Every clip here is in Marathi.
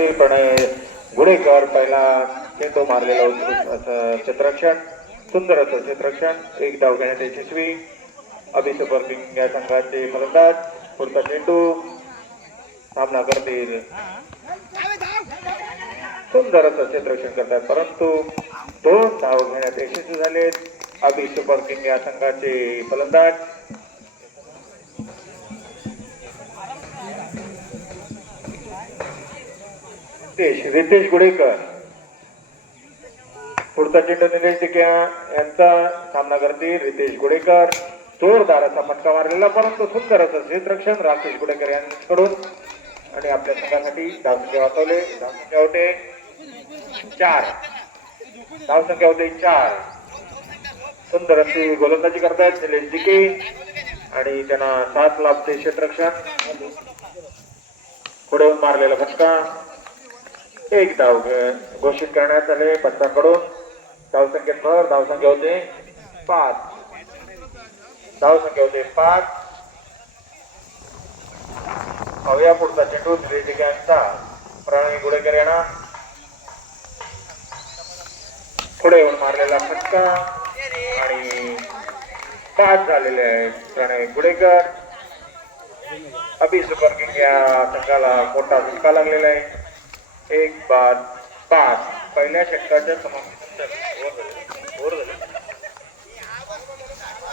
करते प्रणय गुडेकर पहिला चेंडू मारलेला उत्कृष्ट असं क्षेत्ररक्षण सुंदर असं क्षेत्ररक्षण एक धाव घेण्यात यशस्वी अभि सुपर किंग या संघाचे फलंदाज पुढचा चेंडू सामना करतील सुंदर असं क्षेत्ररक्षण करतात परंतु 2 धाव घेण्यात यशस्वी झालेत अभि सुपर किंग या संघाचे फलंदाज रितेश गुडेकर पुढचा चेंडू निलेश दिके यांचा सामना करतील रितेश गुडेकर जोरदार असा फटका मारलेला परंतु सुंदर असं क्षेत्ररक्षण राकेश गुडेकर यांच्याकडून आणि आपल्या संघासाठी धावसंख्या वाचवले धावसंख्या होते 4 धावसंख्या होते 4 सुंदर अशी गोलंदाजी करतायत निलेश दिके आणि त्यांना 7 लाभते क्षेत्ररक्षण पुढे येऊन मारलेला फटका एक धाव घोषित करण्यात आले पंचांकडून धावसंख्येत भर धावसंख्या होते 5 धावसंख्या होते 5 हव्या पुढचा चेंडू निलेश यांचा प्रणय गुडेकर यांना पुढे येऊन मारलेला फटका आणि 5 झालेले आहेत प्रणय गुडेकर अभि सुपर किंग या संघाला मोठा धक्का लागलेला आहे 1-5 पहिल्या षटकाच्या समाप्तीनंतर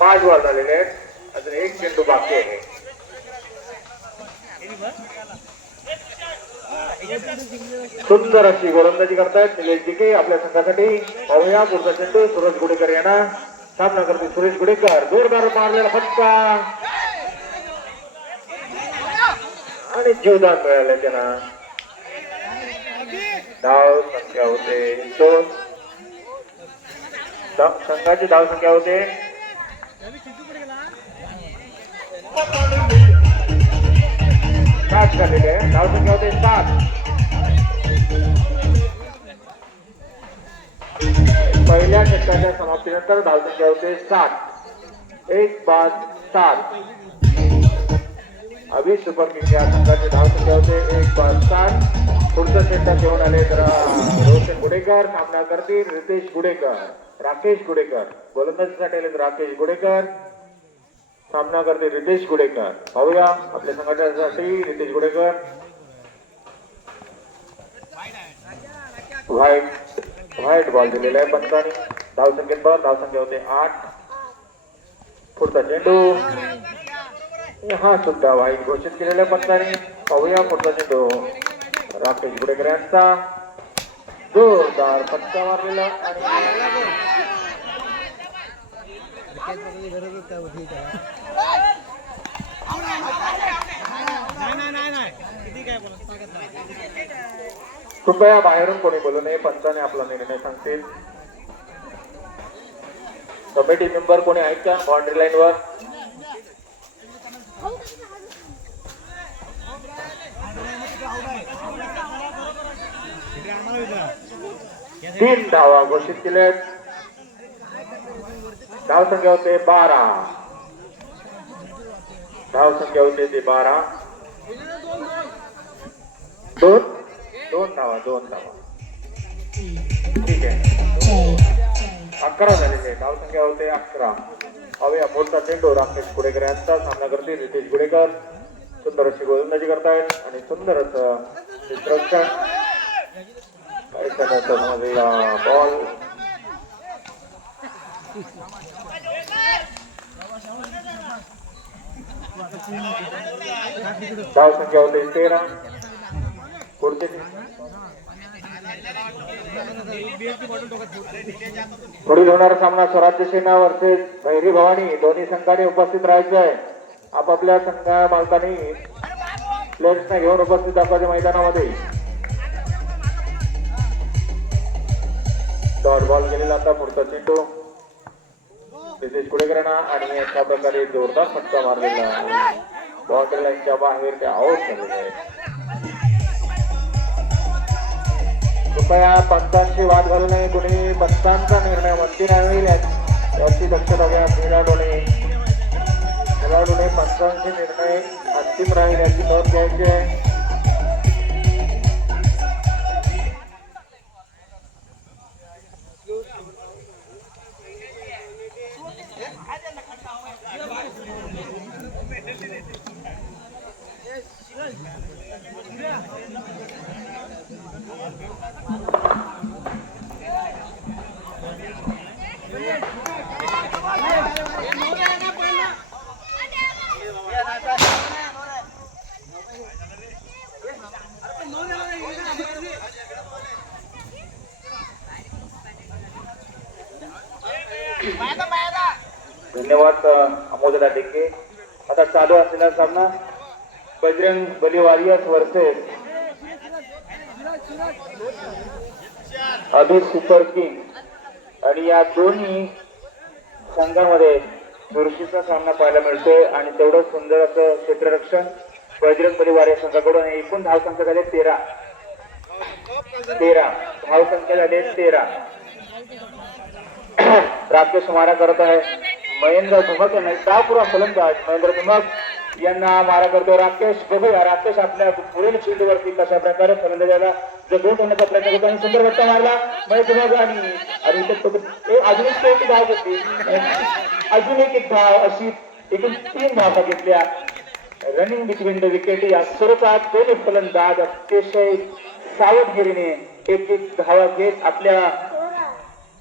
5 बॉल झालेले आहेत अजून एक चेंडू बाकी आहे सुंदर अशी गोलंदाजी करतायत निलेश दिके आपल्या संघासाठी पाहूया पुढचा चेंडू सुरेश गुडेकर यांना सामना करते सुरेश गुडेकर जोरदार मारलेला फटका आणि जीवदान मिळाले त्यांना धाव संख्या होते 2 संघाची धाव संख्या होते 7 झालेले आहे धाव संख्या होते 7 पहिल्या षटकाच्या समाप्तीनंतर धाव संख्या होते 7 1-7 अभि सुपर किंग या संघाची धाव संख्या होते 1-7 पुढचं षटक घेऊन आले तर रोशन गुडेकर सामना करतील रितेश गुडेकर राकेश गुडेकर गोलंदाजीसाठी आले राकेश गुडेकर सामना करते रितेश गुडेकर पाहूया आपल्या संघासाठी रितेश गुडेकर व्हाईट बॉल दिलेला आहे पंचांनी धावसंख्येत भर धावसंख्या होते 8 पुढचा चेंडू हा सुद्धा व्हाईट घोषित केलेला आहे पंचांनी पाहूया पुढचा चेंडू राकेश गुडेकर यांचा जोरदार फटका मारलेला कृपया बाहेरून कोणी बोलू नये पंचाने आपला निर्णय सांगतील कमिटी मेंबर कोणी आहेत का बाउंड्री लाईन वर 3 धावा घोषित केल्यात धाव संख्या होते 12 धाव संख्या होते 12 दोन धावा ठीक आहे 11 झालेले धाव संख्या होते 11 हव्या मोठा चेंडू राकेश गुडेकर यांचा सामना करतील रितेश गुडेकर सुंदर अशी गोलंदाजी करतायत आणि सुंदर असं क्षेत्ररक्षण बॉल धाव संख्या होते 13 पुढचे पुढील होणारा सामना स्वराज्य सेना वर्सेस भैरी भवानी दोन्ही संघाने उपस्थित राहायचे आहे आपापल्या संघा मालकांनी प्लेयर्सना घेऊन उपस्थित दाखवायचे मैदानामध्ये डॉट बॉल गेलेला आता पुढचा चेंडू रितेश गुडेकरांना आणि अशा प्रकारे जोरदार फटका मारलेला बाउंड्री लाईनच्या बाहेर ते आउट झालेले आहेत कृपया पंचांशी वाद घालू नये कोणी पंचांचा निर्णय मंत्री होईल याची दक्षता घ्या खेळाडूने पंचांचे निर्णय अंतिम राहील याची नोंद घ्यायची आहे धन्यवाद अमोदला टेके. आता चालू असलेला सामना बजरंग बली वॉरियर्स वर्सेस अभि सुपर किंग आणि या दोन्ही संघामध्ये चुरशीचा सामना पाहायला मिळतोय आणि तेवढं सुंदर असं क्षेत्ररक्षण बजरंग बली वॉरियर्स संघाकडून. एकूण धाव संख्या झाले 13 धाव संख्या झाले 13. राकेश मारा करत आहे. महेंद्र धुमक यांना डावपुरा फलंदाज महेंद्र धुमक यांना मारा करतो राकेश. बघूया राकेश आपल्या पुढील चेंडूवरती कशा प्रकारे फलंदाजाला जगून ठेवण्याचा प्रयत्न करतो आणि सुंदर फटका मारला महेंद्र धुमक आणि अजून एक धाव घेतली. अजून एक धाव अशी एकूण 3 धावा घेतल्या. रनिंग बिटवीन द विकेट या स्वरूपात दोन्ही फलंदाज अतिशय सावधगिरीने एक धावा घेत आपल्या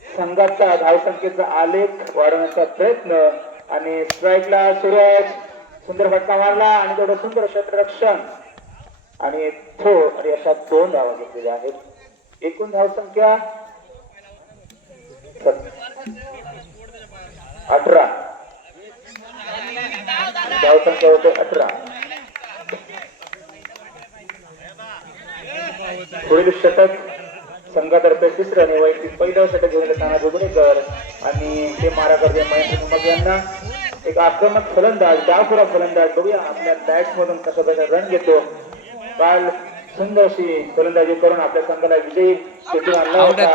संघाचा धावसंख्येचा आलेख वाढवण्याचा प्रयत्न. आणि स्ट्राईकला सूरज सुंदर फटका मारला आणि तेवढं सुंदर क्षेत्ररक्षण आणि आणि अशा 2 धावा घेतलेल्या आहेत. एकूण धावसंख्या 18 धावसंख्या होते 18. पुढील षटक संघातर्फे तिसरं आणि वैयक्तिक पहिलं षटक घेऊन येताना जोगणेकर आणि ते मारा करते महेंद्र धुमक यांना. एक आक्रमक फलंदाज डावपुरा फलंदाज. बघूया आपल्या बॅट्स मधून कशा प्रकारे रन घेतो. काल सुंदर अशी फलंदाजी करून आपल्या संघाला विजयी चेंडू आणला होता.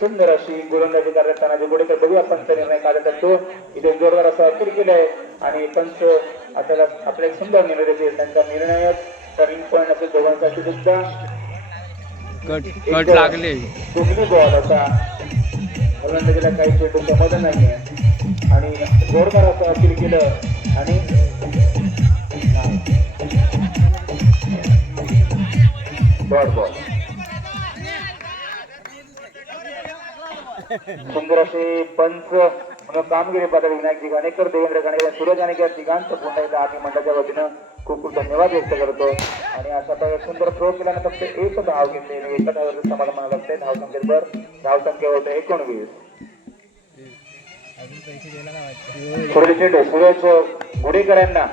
सुंदर अशी गोलंदाजी करताना जोगणेकर. बघूया पंच निर्णय काय देतात तो. इथे जोरदार असं अपील केलंय आणि पंच आपल्याला आपल्या सुंदर निर्णय देतील. त्यांचा निर्णय टर्निंग पॉईंट असेल दोघांसाठी सुद्धा. कट लागले बॉल होता. फलंदाजीला काही चेंडू समजला नाहीये आणि जोरदार असं अपील केलं आणि बॉल सुंदर असे पंच म्हणून कामगिरी पाहतात विनायक घाणेकर, देवेंद्र घाणेकर, सूरज घाणेकर तिघांचं पुन्हा एकदा आम्ही मंडळाच्या वतीनं खूप खूप धन्यवाद व्यक्त करतो. आणि अशा प्रकारे सुंदर थ्रो केल्याने फक्त 1 धाव घेतली. एका धावावरती समाधान म्हणावं लागतंय. धावसंख्येवर धावसंख्या होते 19. सूरज गुडेकर यांना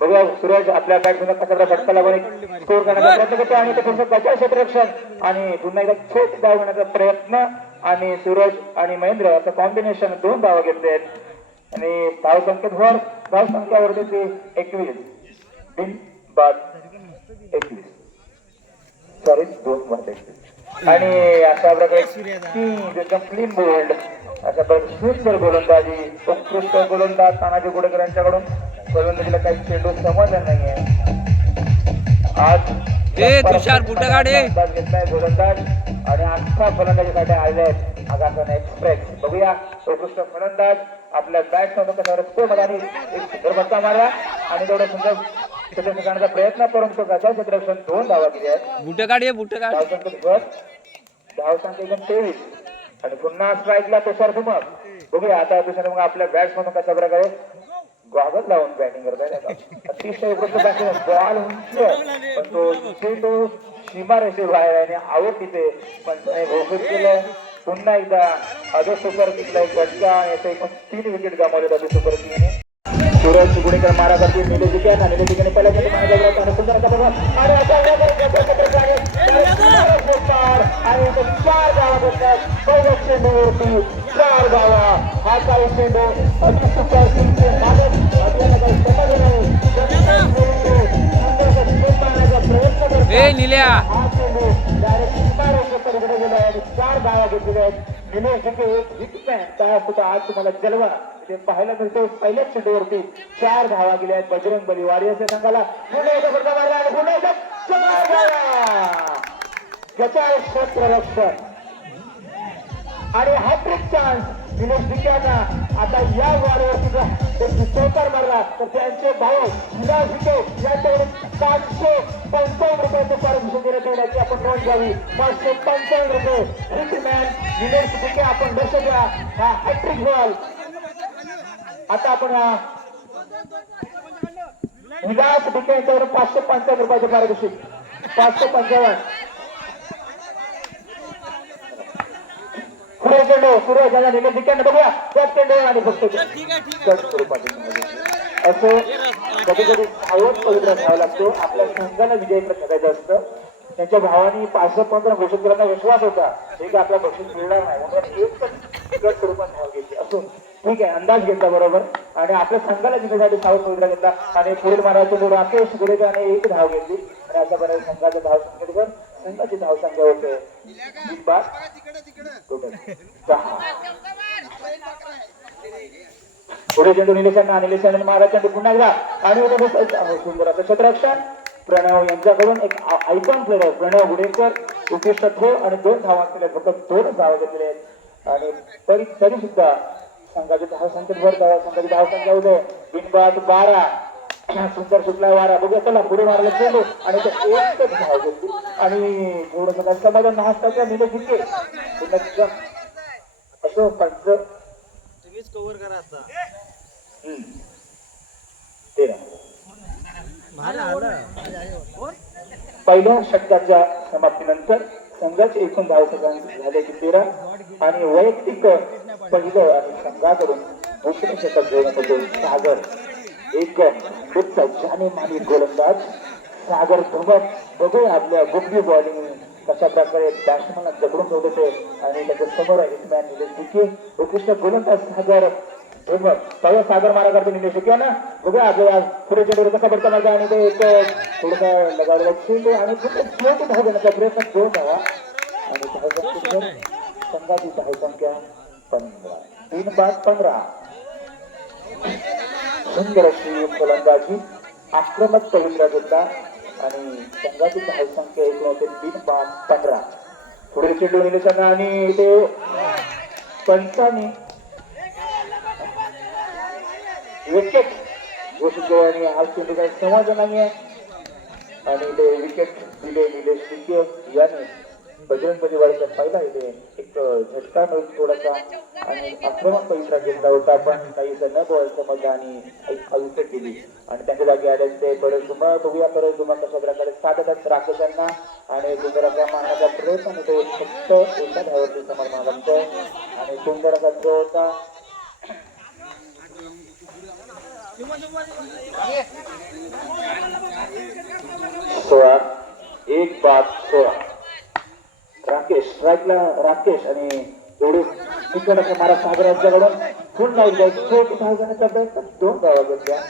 बघा. सूरज आपल्या बॅटमधून कसा फटका लागून स्कोर करण्याचा प्रयत्न करतो आणि त्याचं क्षेत्ररक्षण आणि पुन्हा एकदा छोटी धाव घेण्याचा प्रयत्न. आणि सूरज आणि महेंद्र असं कॉम्बिनेशन 2 धावा घेतलेत आणि धावसंख्यावरती ते 21 बिन बाद 21 सॉरी 2 बाद 21. आणि अशा प्रकारे एकदम क्लीन बोल्ड अशा प्रकारे सुंदर गोलंदाजी उत्कृष्ट गोलंदाज तानाजी गोडेकर यांच्याकडून. गोलंदाजीला काही चेंडू समजला नाहीये आज. तुषार बुटगाडे घेतलाय गोलंदाज आणि अख्खा फलंदाजीसाठी आले आहेत आगाखान एक्सप्रेस. बघूया उत्कृष्ट फलंदाज आपल्या बॅट मधून कशावर स्कोर मध्ये आणि एक सुंदर फटका मारला आणि तेवढं सुंदर क्षेत्र करण्याचा प्रयत्न करून तो कशा क्षेत्ररक्षण 2 धावा केल्या आहेत. बुटगाडे धावसंख्या 23 आणि पुन्हा स्ट्राईकला तुषार धुमक. बघूया आता तुषार धुमक आपल्या बॅट्स मधून कशा प्रकारे गॉगल लावून बॅटिंग करताय. अतिशय उत्कृष्ट बॅटिंग. बॉल उंच पण तो चेंडू सीमारेषेबाहेर आहे आणि आउट तिथे पंचाने घोषित केलंय. पुन्हा एकदा अजय सुपर किंगला एक झटका आणि याचे एकूण 3 विकेट गमावले अजय सुपर किंगने. सूरज गुडेकर मारा करते निलेजिकेने पहिल्या चेंडू आणि सुंदर असा बघा आणि अशा आणि 4 धावा घेतल्यात. पहिल्या चेंडूवरती 4 धावा. हा काही चेंडू अजय सुपर किंगचे मालक आपल्याला काही समजलं नाही. निल्या 4 धावा घेतलेल्या आहेत. निलेश एक हिटमॅन काय कुठं आज तुम्हाला जलवा ते पाहायला मिळतो. पहिल्याच चेंडूवरती 4 धावा गेल्या आहेत बजरंग बली वॉरियर्स संघाला. पुन्हा एकदा फटका मारला आणि पुन्हा एकदा 4 धावा. त्याच्या क्षेत्ररक्षण आणि हॅट्रिक चान्स निलेश विकेंना. आता या वॉरियर्सचा चौकार मारला तर त्यांचे भाऊ विलास विके यांच्याकडून 555 रुपयाचं पारितोषिक देण्यात येईल याची आपण नोंद घ्यावी. 555 रुपये. हिटमॅन निलेश विके आपण लक्ष द्या. हा हॅट्रिक बॉल. आता आपण विलास विके यांच्याकडून 555 रुपयाचं पारितोषिक. 555 पुढे चेंडू चेंडू सूर्य ज्याला निघेल तिकडनं बघूया त्याच चेंडू आणि फक्त कट स्वरूपात असं कधी कधी धावत पवित्र घ्यावा लागतो. आपल्या संघाला विजय शकायचं असतं. त्यांच्या भावानी 5-15 घोषित केल्याचा विश्वास होता हे की आपला बक्षीस मिळणार नाही म्हणून एक गट स्वरूपात धाव घेतली असून ठीक आहे अंदाज घेतला बरोबर आणि आपल्या संघाला जिंकण्यासाठी सावध पवित्रा घेतला आणि पुढील मारायचे राकेश गुरेकरने एक धाव घेतली आणि अशा प्रकारे संघाच्या धाव संख्येवर संघाची धाव संख्या होते 10. पुढे चेंडू निलेशांना महाराज चेंडू पुन्हा एकदा आणि सुंदर असं क्षेत्ररक्षण प्रणव यांच्याकडून एक आयकॉन प्लेअर प्रणव गुडेकर उत्कृष्ट थ्रो आणि 2 धावा केल्या फक्त 2 धावा घेतले आहेत आणि तरी सुद्धा संघाची धाव संख्येवर संघाची धाव संख्या होते बिनबाद 12. सुंदर सुटला वारा बघूया चला पुढे मारला चेंडू आणि एकच धाव घेतली आणि थोडस समाधान नाश्ताच्या निलेश जिंके असं पंच कव्हर करा आता. 13. पहिल्या षटकाच्या समाप्तीनंतर संघाचे एकूण धावसंख्या झाले की 13 आणि वैयक्तिक पहिलं आणि संघाकडून दुसरे षटक जोडण्यासाठी सागर एक जाने मानी गोलंदाज सागर धुमक बघूया आपल्या गुप्ती बॉलिंग कशा प्रकारे बॅट्समॅनला जकडून ठेवते आणि त्याच्या समोर हिटमॅन निलेश जिंके उत्कृष्ट गोलंदाज सागर धुमक पहिला सागर मारा करते निलेश जिंके ना बघूया आज पुढे चेंडूवर कसा पडता माझा आणि ते एक थोडासा लगावलेला चेंडू आणि शेवटी धाव घेण्याचा प्रयत्न 2 धावा आणि धावसंख्येवर संघाची धावसंख्या 15 3-5-15. सुंदर अशी गोलंदाजी आक्रमक पवित्रा घेतला आणि संघाची धावसंख्या एकूण होते 3-5-15. पुढे चेंडू निलेशांना आणि ते पंचांनी विकेट घोषित केले आणि हा चेंडू काही समाज नाहीये आणि ते विकेट दिले निलेश जिंके याने बजरंग परिवाराचा पहिला इथे एक झटका मिळून थोडासा आणि आक्रमक पवित्रा घेतला होता पण काही न बॉल समजला आणि एक विकेट दिली आणि त्यांच्या जागी आले ते परत जुमा बघूया परत जुमा कशा प्रकारे साधतात राकेशांना आणि सुंदराचा मारण्याचा प्रयत्न होतो फक्त एका धावावरती समोर मागतो आणि सुंदराचा जो होता 16 1-16. राकेश स्ट्राईकला राकेश आणि एवढे तिकडे मारा सागर यांच्याकडून पुन्हा एकदा छोटी धाव घेण्याचा प्रयत्न 2 धावा घेतल्या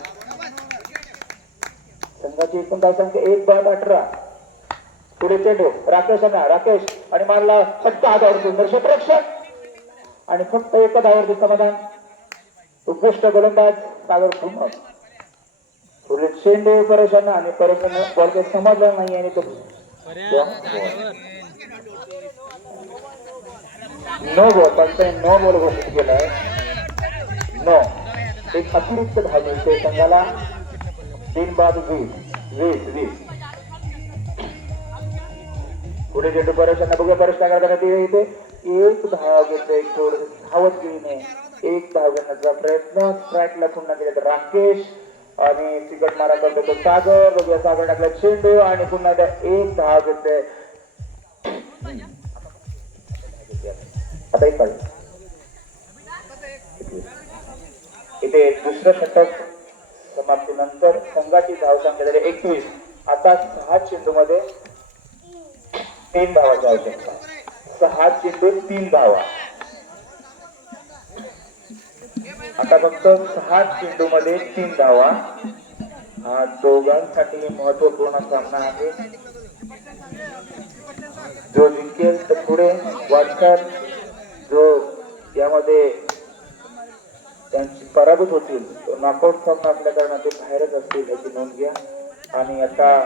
संघाची एकूण धावसंख्या 1-18. पुढे चेंडू राकेश आणि मारला फक्त हातावर सुंदर क्षेत्ररक्षण आणि फक्त एका धावावरती समाधान उत्कृष्ट गोलंदाज सागर धुमक. पुढे चेंडू परेशान आणि परेशान बॉल काही समजला नाही आणि तो नो बॉल पण नो बॉल घोषित केलाय. नो एक अतिरिक्त धाव मिळते संघाला 3-20. पुढे चेंडू परेशान बघूया परेशान करताना इथे एक धाव घेतले थोडं धावत गेली एक धाव घेण्याचा प्रयत्न स्ट्राईकला पुन्हा केला तर राकेश आणि तिकट मारा करतो तो सागर बघूया सागर टाकला चेंडू आणि पुन्हा त्या एक धाव घेतले आता एक इथे दुसरं षटक समाप्तीनंतर संघाची धावसंख्या झाली 21. आता 6 चेंडू मध्ये 3 धावाची आवश्यकता 6 चेंडू 3 धावा. आता फक्त 6 चेंडू मध्ये 3 धावा. हा दोघांसाठी महत्वपूर्ण सामना आहे. जो जिंकेल तर पुढे वाटचाल जो यामध्ये त्यांची पराभूत होतील नॉकआउट सामना आपल्या कारणात ते बाहेरच असतील याची नोंद घ्या. आणि आता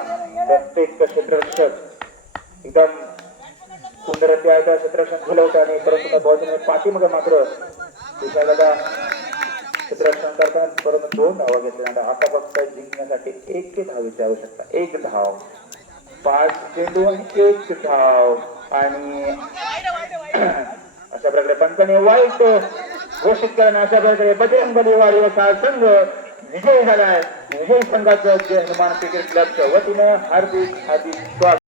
प्रत्येक क्षेत्ररक्षक एकदम सुंदर त्या क्षेत्ररक्षण झालं होतं आणि परंतु बॉलमध्ये पाठीमागे मात्र दुसऱ्याला क्षेत्ररक्षण करतात परंतु 2 धावा घेतल्या. आता फक्त जिंकण्यासाठी 1 धावेची आवश्यकता 1 धाव 5 चेंडू आणि 1 धाव आणि अशा प्रकारे पंचाने वाईट घोषित करणे अशा प्रकारे बजरंग परिवार संघ विजयी झालाय. विजयी संघाचं हनुमान क्रिकेट क्लबच्या वतीनं हार्दिक स्वागत.